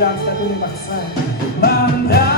Бүгдээр хамтдаа түүнийг багтсан. Манда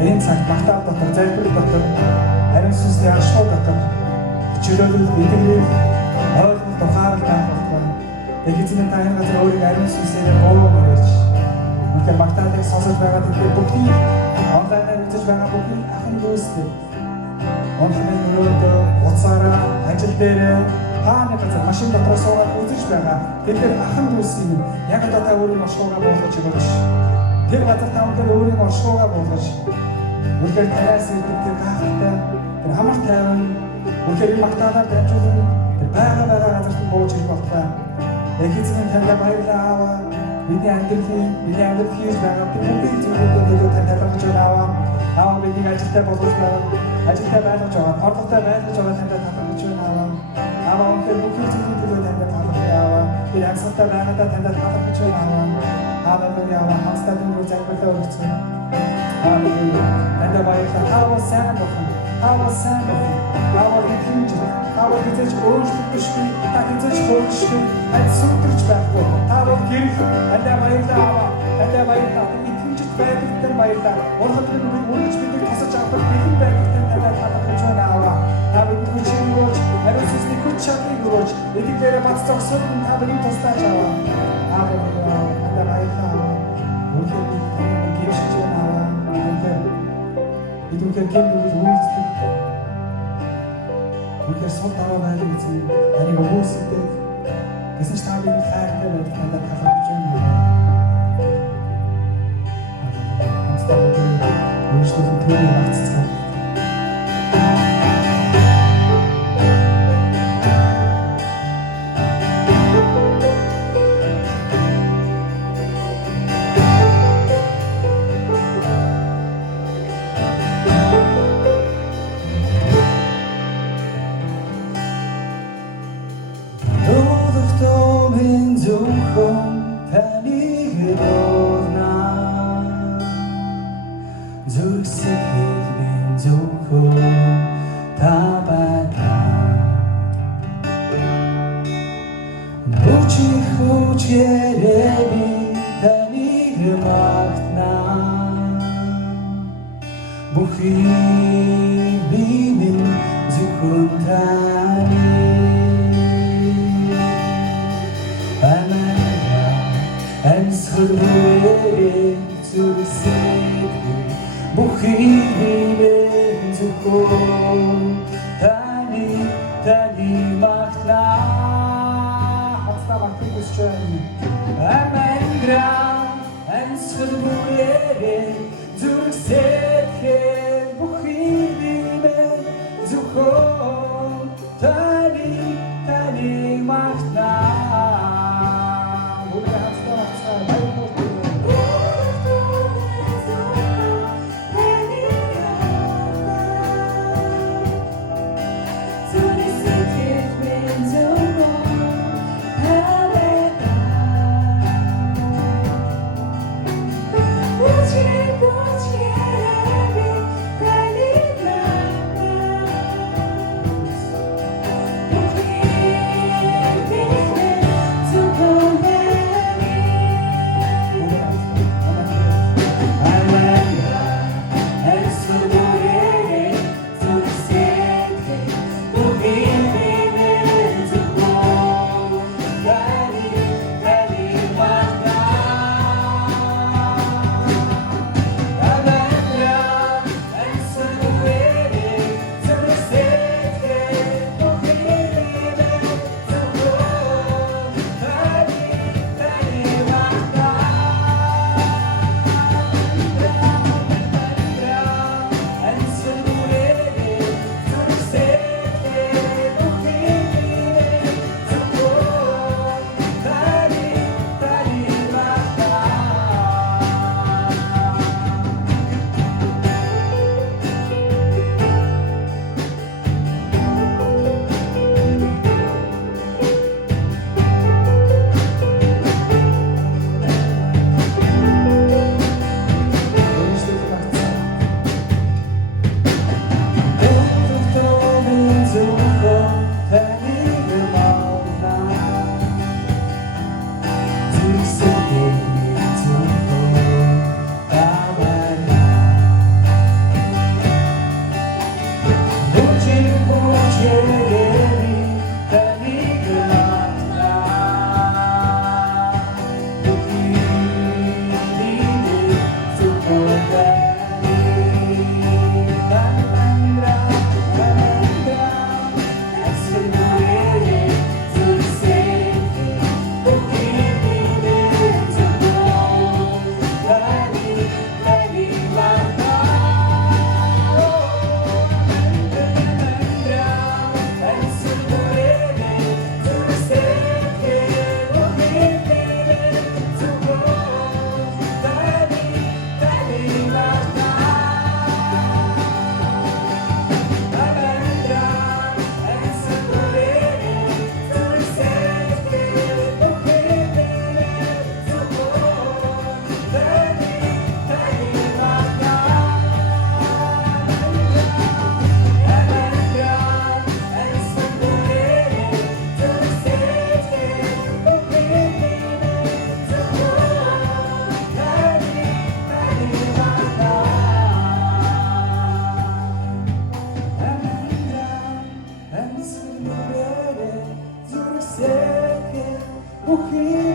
энэ цагт Мартаа дотор залбирал дотор ариун сүнсний ашгүй дотор хичээлүүд бидний ойлголт ухаарал байх болтугай. Эцэг та энэ газар өөрийн ариун сүнсээр боо мөрөж үнэхээр Мартааг сонсож байгаа тэгэхээр бүгдийг онлайнаар үзэж байгаа бүгдийг ахын дүүстэй онлайн өрөөндөө уцаараа ажил дээр хааны газар машин дотор суугаад үзэж байгаа тэгэхээр ахын дүүсийн яг одоо та өөрийн оршуугаа болгож өгөөч. Тэр газар та өнөөдөр өөрийн оршуугаа болгож үнэхээр танаас ирдэг гахалтай тэр хамар тайван үнэхээр Мартагаар дамжуулан тэр байгаа газарт бууж ирэх болтугай. Эцэг танд баярлалаа аваа. Бидний амьдрал хийж байгаа бүхэн зүйлүүдийг танд талархаж байна. Аав бидний ажилтай болгож байгаа. Ажилтай байлгаж байгаа. Ордогтой байлгаж байгаа танд талархаж байна. Аав өнөхөр бүхэн зүйлүүдийг танд талархаж аваа. Би амьсгалтай байгаадаа танд талархаж байна. Аав яава хамстад нь залбирлаа өргөцгөн. Аав Танд баярлалаа. Та бол сайн бурхан. Та бол сайн бурхан. Та бол итгэмж. Та бол хизээч өөрчлөгдөшгүй. Та хизээч хөөрөшгүй. Аль сүрдэрч байхгүй. Та бол гэрх. Танд баярлалаа Аава. Танд баярлалаа. Итгэмжт байдагтан баярлалаа. Урхад минь үргэлж биднийг тусаж авах бэлэн байдагтан танд талархаж байна Аава. Та бидний хүчийг өгөөч. Ариун сүнсний хүч чадлыг өгөөч. Эдгээр бац зогсоод та бидний туслаач Аава. Аава танд баярлалаа. Үнэхээр би таныг гэршиж байна Аава. Бидүүгээр гэмээр үйлдэлдэг. Үнэхээр сул дараа байдаг эзэн таныг өгөөсөйтэй. Гэсэн ч та бидний хайртай байдаг надад талархаж байна. Өөрчлөлт төрийн хаццгаа. бүхий